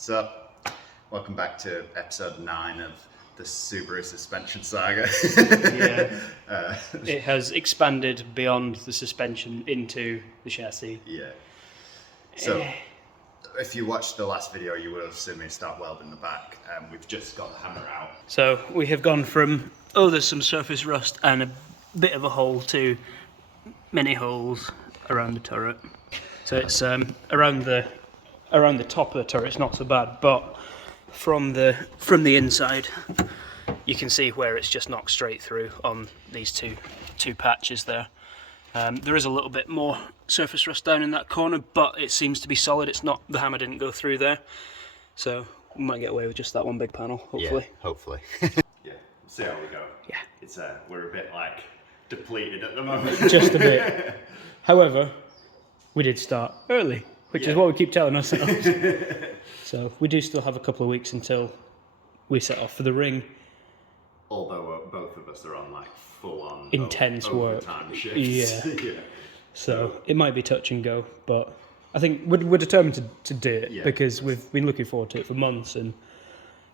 So, welcome back to episode 9 of the Subaru suspension saga. Yeah. It has expanded beyond the suspension into the chassis. Yeah. So, if you watched the last video, you would have seen me start welding the back. We've just got the hammer out. So we have gone from, there's some surface rust and a bit of a hole to many holes around the turret. So it's around the top of the turret, it's not so bad, but from the inside, you can see where it's just knocked straight through on these two patches there. There is a little bit more surface rust down in that corner, but it seems to be solid. It's not, the hammer didn't go through there, so we might get away with just that one big panel, hopefully. Yeah, hopefully. Yeah, see how we go. Yeah. It's we're a bit like depleted at the moment. Just a bit. However, we did start early, which is what we keep telling ourselves. So we do still have a couple of weeks until we set off for the ring. Although both of us are on like full-on Intense work. overtime shifts. Yeah. Yeah. So it might be touch and go, but I think we're determined to do it because we've been looking forward to it for months, and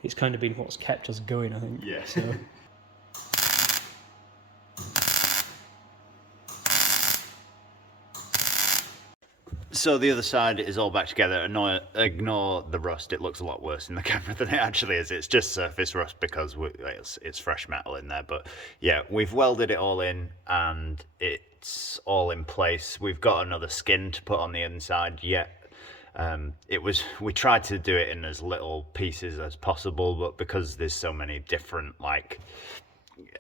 it's kind of been what's kept us going, I think. Yeah. So. So the other side is all back together. Ignore the rust. It looks a lot worse in the camera than it actually is. It's just surface rust because it's fresh metal in there. But yeah, we've welded it all in and it's all in place. We've got another skin to put on the inside yet. We tried to do it in as little pieces as possible, but because there's so many different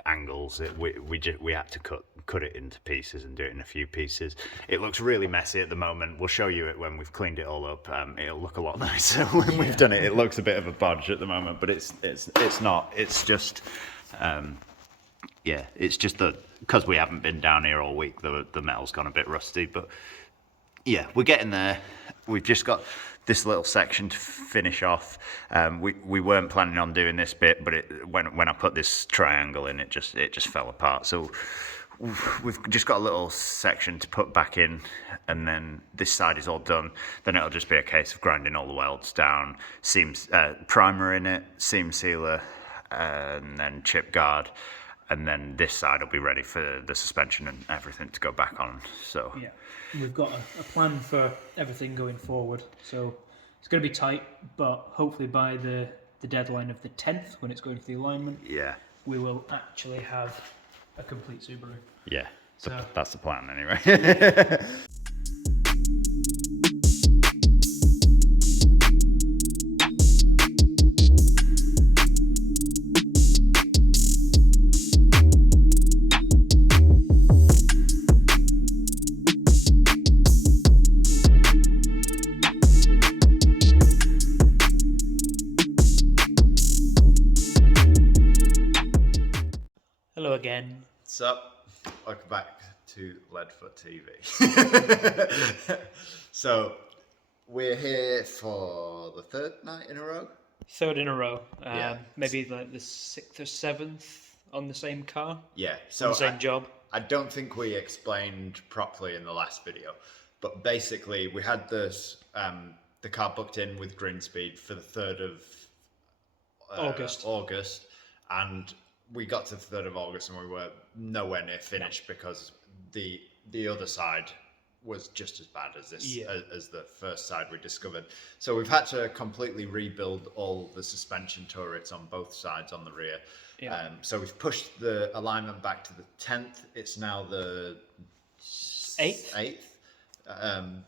angles, we had to cut it into pieces and do it in a few pieces. It looks really messy at the moment. We'll show you it when we've cleaned it all up. It'll look a lot nicer when we've done it. It looks a bit of a bodge at the moment, but it's not. It's just it's just that because we haven't been down here all week, the metal's gone a bit rusty. But yeah, we're getting there. We've just got this little section to finish off. We weren't planning on doing this bit, but when I put this triangle in, it just fell apart. So we've just got a little section to put back in, and then this side is all done. Then it'll just be a case of grinding all the welds down, primer in it, seam sealer, and then chip guard. And then this side will be ready for the suspension and everything to go back on. So yeah, we've got a plan for everything going forward. So it's going to be tight, but hopefully by the deadline of the 10th, when it's going for the alignment, we will actually have a complete Subaru. Yeah, so that's the plan anyway. Hello again. What's up? Welcome back to Leadfoot TV. So, we're here for the third night in a row? Third in a row. Maybe like the 6th or 7th on the same car. Yeah. So on the same job. I don't think we explained properly in the last video, but basically we had this the car booked in with Greenspeed for the 3rd of August, and we got to the 3rd of August and we were nowhere near finished because the other side was just as bad as this as the first side we discovered. So we've had to completely rebuild all the suspension turrets on both sides on the rear. Yeah. So we've pushed the alignment back to the 10th. It's now the 8th.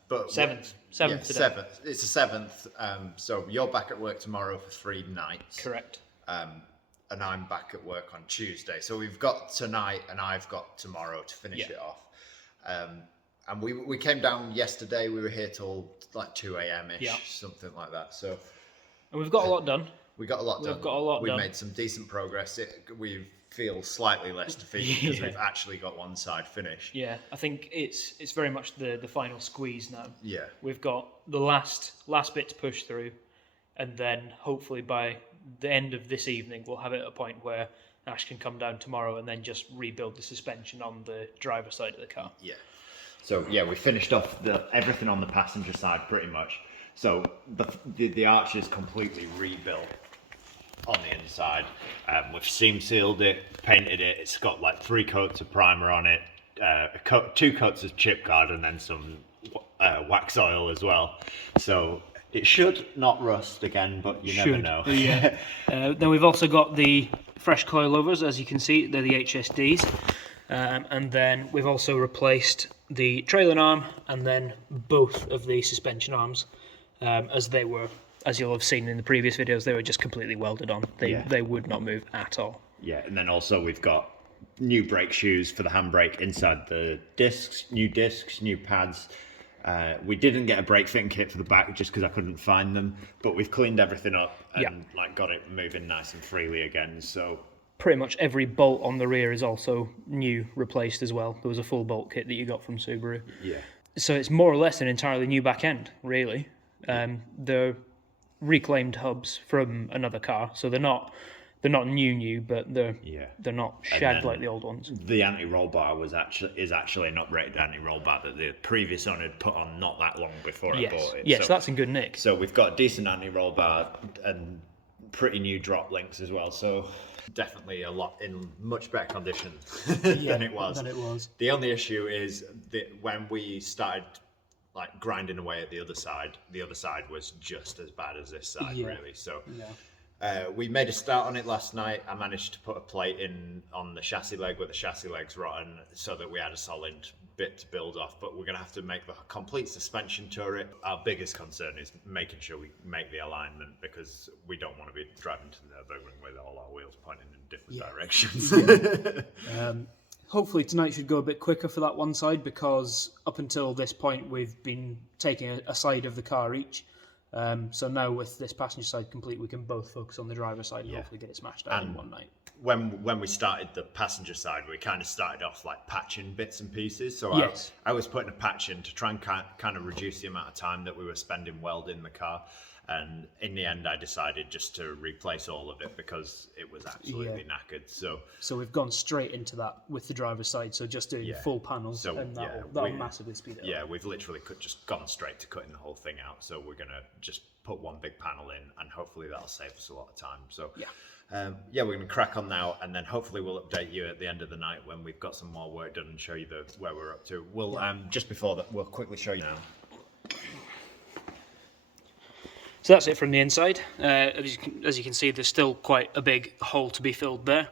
But 7th. 7th today. 7th. It's the 7th. So you're back at work tomorrow for 3 nights. Correct. And I'm back at work on Tuesday. So we've got tonight and I've got tomorrow to finish it off. And we came down yesterday. We were here till like 2 a.m.-ish, something like that. So, and we've got a lot done. We got a lot done. We've got a lot done. We made some decent progress. We feel slightly less defeated because we've actually got one side finished. Yeah, I think it's very much the final squeeze now. Yeah. We've got the last bit to push through, and then hopefully by the end of this evening we'll have it at a point where Ash can come down tomorrow and then just rebuild the suspension on the driver's side of the car. Yeah. So yeah, we finished off everything on the passenger side pretty much. So the arch is completely rebuilt on the inside. We've seam sealed it, painted it. It's got like 3 coats of primer on it, 2 coats of chip guard, and then some wax oil as well. So it should not rust again, but you never know. Yeah. Then we've also got the fresh coilovers, as you can see, they're the HSDs. And then we've also replaced the trailing arm and then both of the suspension arms, as they were, as you'll have seen in the previous videos, they were just completely welded on. They would not move at all. Yeah, and then also we've got new brake shoes for the handbrake inside the discs, new pads. We didn't get a brake fitting kit for the back just because I couldn't find them, but we've cleaned everything up and like got it moving nice and freely again. So pretty much every bolt on the rear is also new, replaced as well. There was a full bolt kit that you got from Subaru. Yeah. So it's more or less an entirely new back end, really. They're reclaimed hubs from another car, so they're not new, but they're not shagged like the old ones. The anti-roll bar is actually an upgraded anti-roll bar that the previous owner had put on not that long before I bought it. Yes, so that's in good nick. So we've got a decent anti-roll bar and pretty new drop links as well. So definitely a lot in much better condition than it was. The only issue is that when we started like grinding away at the other side was just as bad as this side, really. So we made a start on it last night. I managed to put a plate in on the chassis leg where the chassis leg's rotten so that we had a solid bit to build off, but we're going to have to make the complete suspension turret. Our biggest concern is making sure we make the alignment, because we don't want to be driving to the Nürburgring with all our wheels pointing in different directions. Hopefully tonight should go a bit quicker for that one side, because up until this point we've been taking a side of the car each. So now with this passenger side complete, we can both focus on the driver's side and hopefully get it smashed out in one night. When we started the passenger side, we kind of started off like patching bits and pieces. So I was putting a patch in to try and kind of reduce the amount of time that we were spending welding the car. And in the end, I decided just to replace all of it because it was absolutely knackered. So we've gone straight into that with the driver's side. So just doing full panels, and that'll massively speed it up. Yeah, we've literally just gone straight to cutting the whole thing out. So we're going to just put one big panel in, and hopefully that'll save us a lot of time. So we're going to crack on now, and then hopefully we'll update you at the end of the night when we've got some more work done and show you where we're up to. We'll just before that, we'll quickly show you now. So that's it from the inside. As you can see, there's still quite a big hole to be filled there.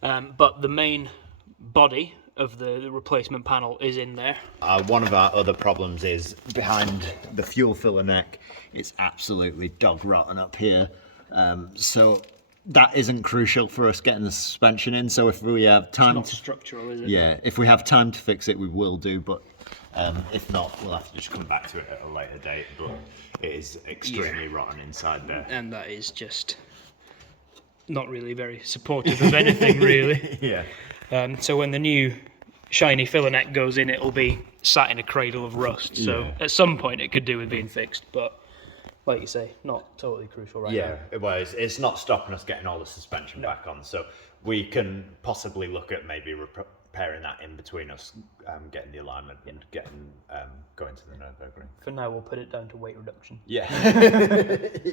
But the main body of the replacement panel is in there. One of our other problems is behind the fuel filler neck. It's absolutely dog rotten up here. So that isn't crucial for us getting the suspension in. So if we have time, it's not structural, is it? Yeah, if we have time to fix it, we will do. But if not, we'll have to just come back to it at a later date. But it is extremely rotten inside there. And that is just not really very supportive of anything, really. So when the new shiny filler neck goes in, it'll be sat in a cradle of rust. So at some point it could do with being fixed, but like you say, not totally crucial right now. Well, it's not stopping us getting all the suspension back on. So we can possibly look at maybe repairing that in between us, getting the alignment and getting going to the Nürburgring. For now, we'll put it down to weight reduction. Again,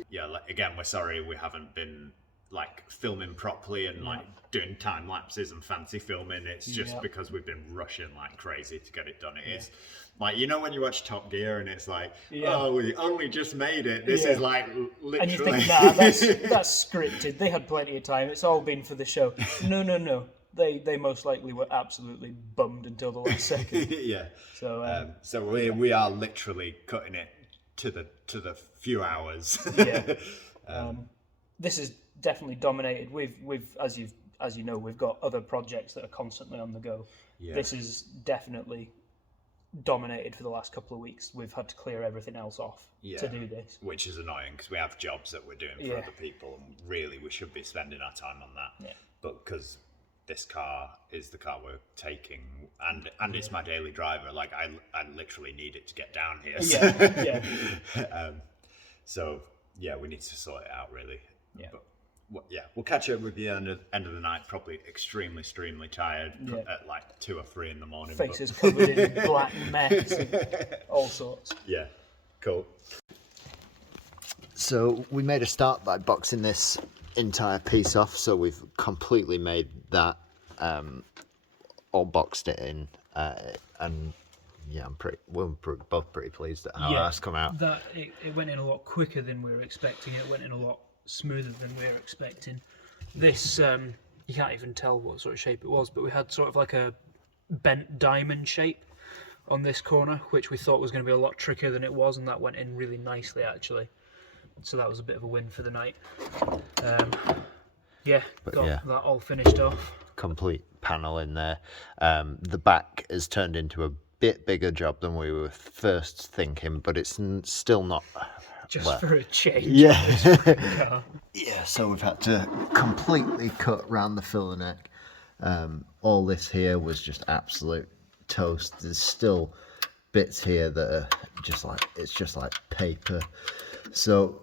we're sorry we haven't been like filming properly and like doing time lapses and fancy filming. It's just because we've been rushing like crazy to get it done. It is like, you know, when you watch Top Gear and it's like, oh, we only just made it. This is like literally. And you think, nah, that's scripted. They had plenty of time. It's all been for the show. No. They most likely were absolutely bummed until the last second. So we are literally cutting it to the few hours. This is definitely dominated. We've as you know, we've got other projects that are constantly on the go. This is definitely dominated for the last couple of weeks. We've had to clear everything else off to do this, which is annoying because we have jobs that we're doing for other people, and really we should be spending our time on that. But because this car is the car we're taking, and it's my daily driver, like I literally need it to get down here. So we need to sort it out, really. But we'll catch up with the end of the night, probably extremely tired at like 2 or 3 in the morning. Faces covered in black mess and all sorts. Cool. So we made a start by boxing this entire piece off. So we've completely made that, all boxed it in, and yeah, we're both pretty pleased at how that's come out. That it went in a lot quicker than we were expecting. It went in a lot smoother than we were expecting. This you can't even tell what sort of shape it was, but we had sort of like a bent diamond shape on this corner, which we thought was going to be a lot trickier than it was, and that went in really nicely actually. So that was a bit of a win for the night. Got that all finished off. Complete panel in there. The back has turned into a bit bigger job than we were first thinking, but it's still not. Just for a change. Yeah. Yeah, so we've had to completely cut round the filler neck. All this here was just absolute toast. There's still bits here that are it's just like paper. So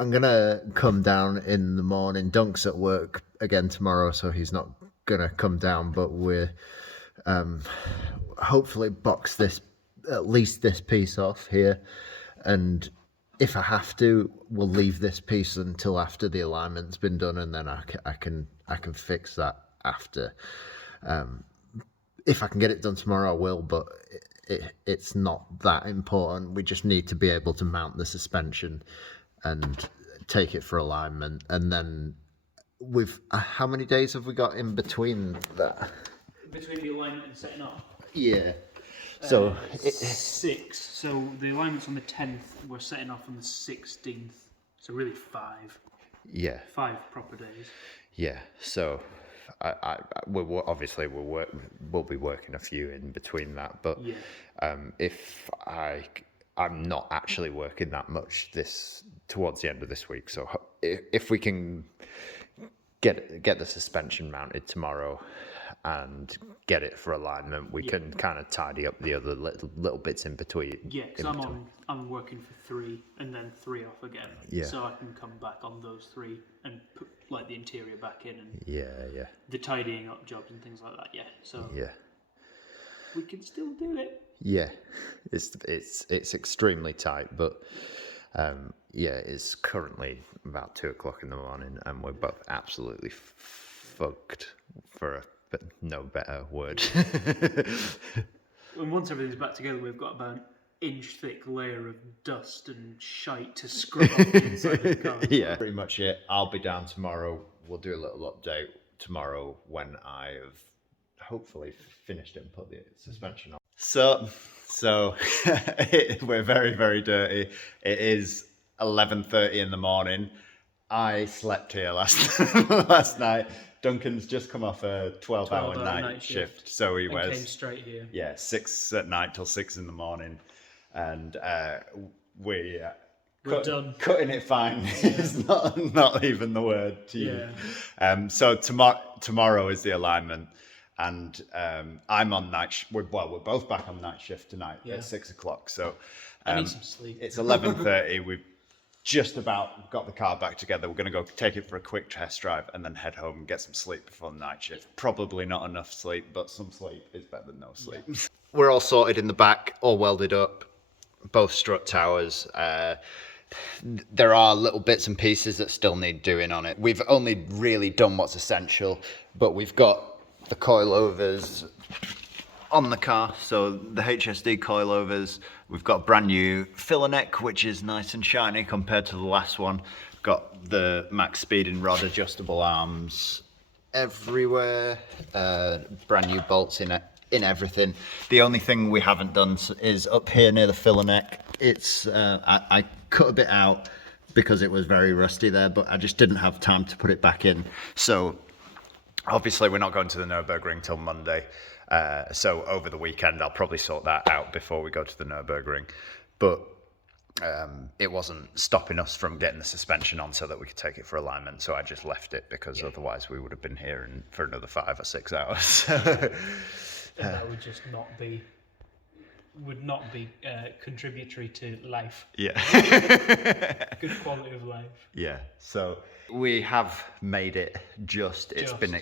I'm gonna come down in the morning. Dunk's at work again tomorrow, so he's not gonna come down, but we're hopefully box at least this piece off here, and if I have to, we'll leave this piece until after the alignment's been done, and then I can fix that after. If I can get it done tomorrow, I will, but it's not that important. We just need to be able to mount the suspension and take it for alignment, and then how many days have we got in between that? Between the alignment and setting up? Yeah. So 6. So the alignment's on the 10th. We're setting off on the 16th. So really 5. Yeah. 5 proper days. Yeah. So we'll be working a few in between that, but if I'm not actually working that much towards the end of this week, so if we can get the suspension mounted tomorrow and get it for alignment, we can kind of tidy up the other little bits in between. Yeah, because I'm working for 3 and then 3 off again. Yeah. So I can come back on those 3 and put like the interior back in and Yeah. the tidying up jobs and things like that. Yeah. So Yeah. we can still do it. Yeah. It's extremely tight, but it's currently about 2:00 in the morning, and we're both absolutely fucked for no better word. And once everything's back together, we've got about an inch-thick layer of dust and shite to scrub up the inside of the car. Yeah, pretty much it. I'll be down tomorrow. We'll do a little update tomorrow when I have hopefully finished it and put the suspension on. So we're very, very dirty. It is 11:30 in the morning. I slept here last night. Duncan's just come off a 12-hour night shift, so he came straight here. Yeah, 6 at night till 6 in the morning, and we're done. Cutting it fine is not even the word to use. Yeah. So tomorrow is the alignment, and I'm on night. We're both back on night shift tonight at 6 o'clock. So I need some sleep. It's 11:30. We've just about got the car back together. We're going to go take it for a quick test drive and then head home and get some sleep before the night shift. Probably not enough sleep, but some sleep is better than no sleep. Yeah. We're all sorted in the back, all welded up, both strut towers. There are little bits and pieces that still need doing on it. We've only really done what's essential, but we've got the coilovers on the car, so the HSD coilovers. We've got brand new filler neck, which is nice and shiny compared to the last one. Got the max speeding rod adjustable arms everywhere. Brand new bolts in everything. The only thing we haven't done is up here near the filler neck. It's I cut a bit out because it was very rusty there, but I just didn't have time to put it back in. So obviously we're not going to the Nürburgring till Monday. So over the weekend, I'll probably sort that out before we go to the Nürburgring. But it wasn't stopping us from getting the suspension on so that we could take it for alignment. So I just left it because otherwise we would have been here for another 5 or 6 hours. And that would just not be contributory to life. Yeah. Good quality of life. Yeah. So we have made it. It's been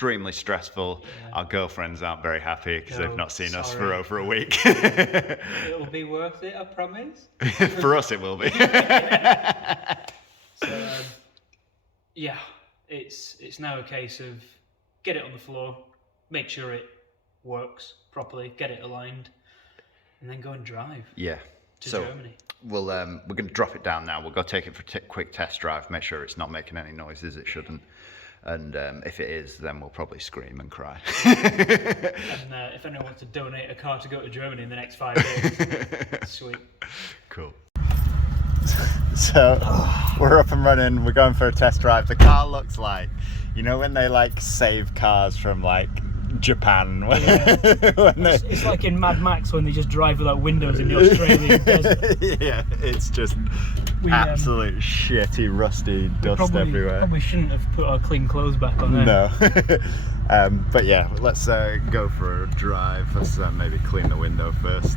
extremely stressful. Our girlfriends aren't very happy because they've No, not seen us for sorry. over a week. It'll be worth it, I promise. For us, it will be. So, yeah, it's now a case of get it on the floor, make sure it works properly, get it aligned, and then go and drive Yeah. to So Germany. we're going to drop it down now. We'll go take it for a quick test drive, make sure it's not making any noises it shouldn't. And if it is, then we'll probably scream and cry. And if anyone wants to donate a car to go to Germany in the next 5 days, sweet. Cool. So we're up and running. We're going for a test drive. The car looks like, you know, when they like save cars from like Japan. When It's like in Mad Max when they just drive without windows in the Australian desert. Yeah, it's just We, absolute shitty, rusty dust everywhere. Probably shouldn't have put our clean clothes back on there. No. But yeah, let's go for a drive. Let's maybe clean the window first.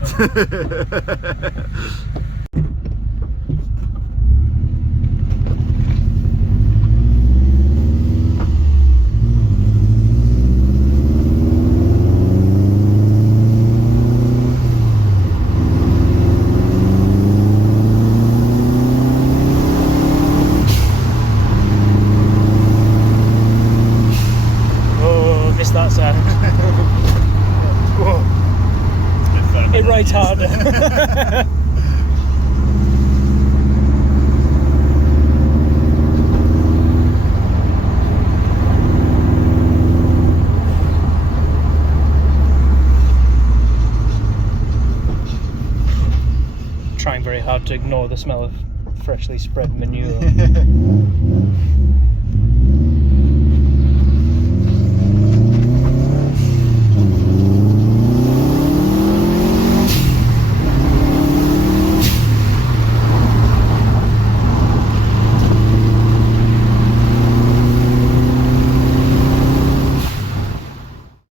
Oh, missed that sound. Whoa. It right harder. Trying very hard to ignore the smell of freshly spread manure.